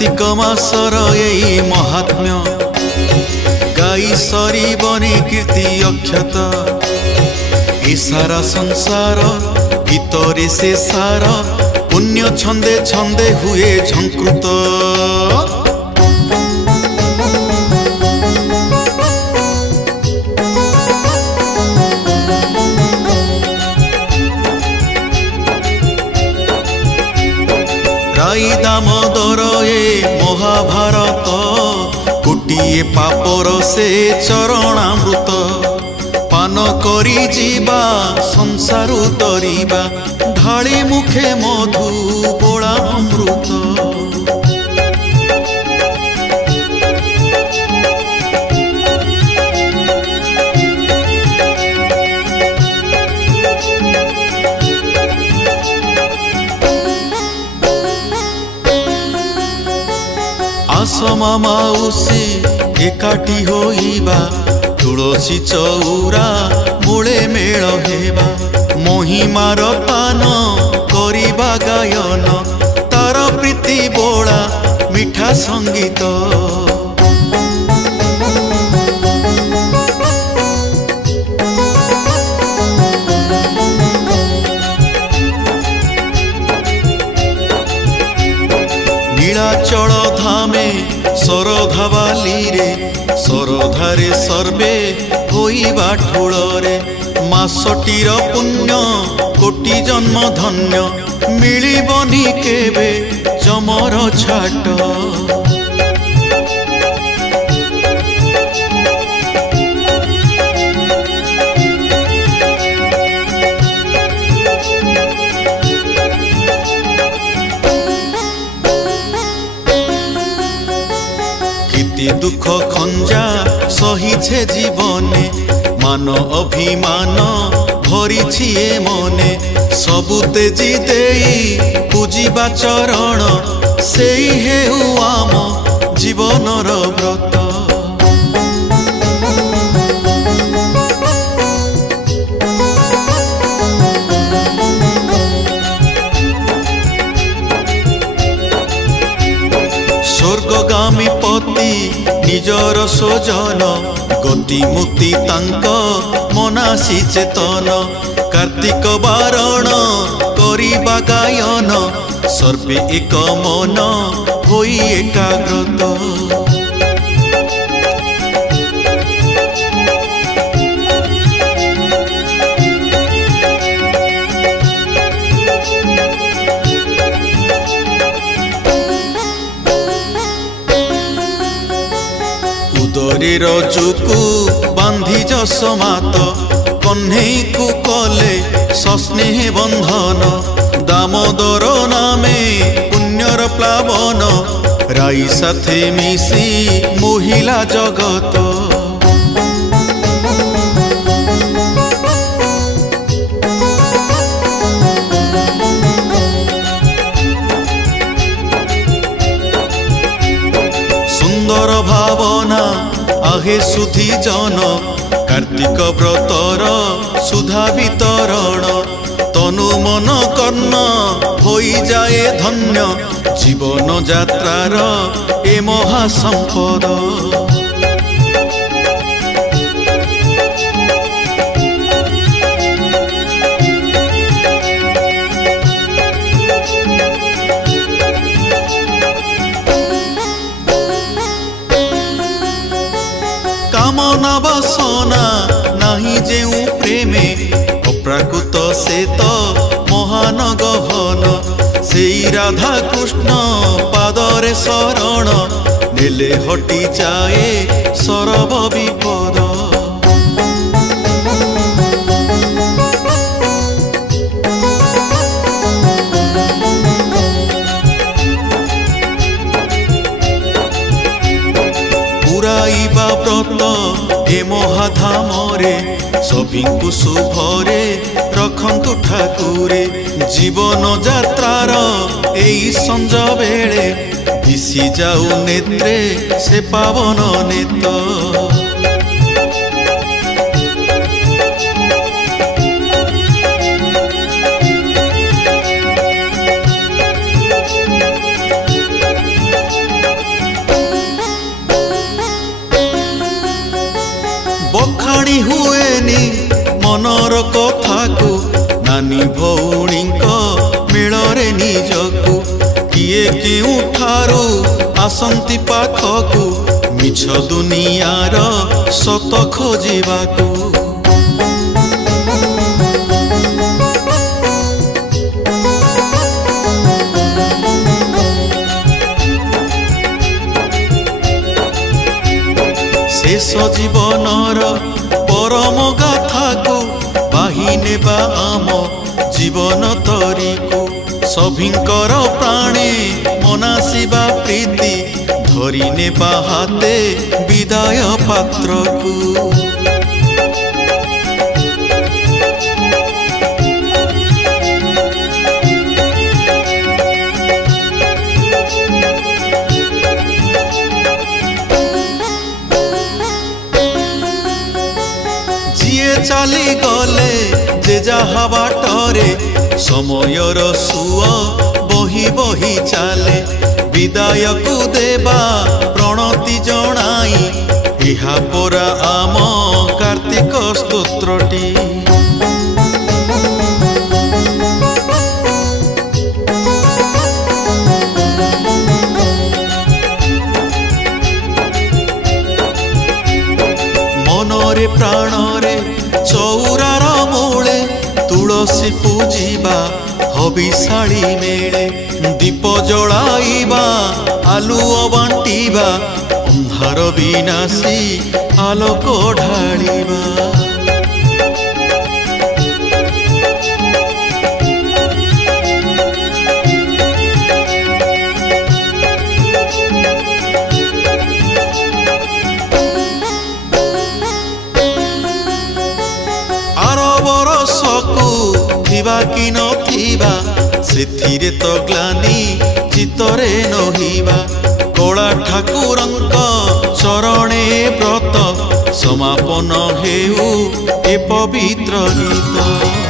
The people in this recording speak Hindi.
कार्तिक मासर एई महात्म्य गाई सरीबनी कीर्ति अक्षत ए सारा संसार भितरे से सार पुण्य छंदे छंदे हुए झंकृत। राई दामोदर ए महाभारत गोटिए पापर से चरणामृत पान करी जीवा संसार तरीबा ढाली मुखे मधु बोला अमृत। आसमा माउसी एकाठी होइबा तुलसी चौरा मूले मेल हेबा महिमार पान करिबा गायन तार प्रीति बोला मिठा संगीत। नीलाचल धामे सरधा बाली रे सरधारे सर्वे होइबा ठोलरे मासटीर पुण्य कोटि जन्म धन्य मिलिबनी केबे जमर छाट। दुख खंजा सहीछे जीवने मान अभिमान भरी मने सबु तेजी देई पूजिबा चरण सेई हेउ आम जीवनर व्रत। स्वर्गगामी पति निजर स्वजन गति मुक्ति तांक मनासी चेतन कार्तिक बारण करिबा गायन सर्वे एक मन होई एकाग्रत। उदरीर चुकु बांधी जसमात कन्हई को कले सस्नेह बंधन दामोदर नामे पुण्यर प्लावन राई साथे मिसी मोहिला जगत। सुंदर भावना आहे सुधी जन कार्तिक व्रतर सुधा वितरण तनु मन कर्ण होई जाए धन्य जीवन यात्रार ए महासंपद। कामना बसना नाही जेउ प्रेमे अप्राकृत से तो महान गहन सेई राधा कृष्ण पादरे शरण नेले हटी जाए सरब विपद। पुराइबा व्रत ए महाधामरे सभिंकु शुभरे रखंतु ठाकुरे जीवन यात्रार एई संज बेले दिशी जाऊ नेत्रे से पावन नेत। ନିଜକୁ କିଏ କେଉଁଠାରୁ ଆସନ୍ତି ପାଖକୁ ମିଛ ଦୁନିଆର ସତ ଖୋଜିବାକୁ। ଶେଷ ଜୀବନର ପରମ ଗାଥାକୁ ବାହି ନେବା ଆମ ଜୀବନ ତରିକୁ ସଭିଙ୍କର ପ୍ରାଣେ ମନାସିବା ପ୍ରୀତି ଧରି ନେବା ହାତେ ବିଦାୟ ପାତ୍ରକୁ। ଯିଏ ଚାଲି ଗଲେ ଯେ ଯାହା ବାଟରେ ସମୟର ସୁଅ ବହି ବହି ଚାଲେ ବିଦାୟକୁ ଦେବା ପ୍ରଣତି ଜଣାଇ ଏହା ପରା ଆମ କାର୍ତ୍ତିକ ସ୍ତୋତ୍ରଟି। ମନରେ ପ୍ରାଣରେ ଚଉରାର ମୂଳେ ତୁଳସୀ ପୂଜିବା ହବିଶାଳୀ ମେଳେ ଦୀପ ଜଳାଇବା ଆଲୁଅ ବାଣ୍ଟିବା ଅନ୍ଧାର ବିନାଶୀ ଆଲୋକ ଢାଳିବା। ଥିବା କି ନଥିବା ସେଥିରେ ତ ଗ୍ଲାନି ଚିତରେ ନହିବା କଳା ଠାକୁରଙ୍କ ଚରଣେ ବ୍ରତ ସମାପନ ହେଉ ଏ ପବିତ୍ର ଗୀତ।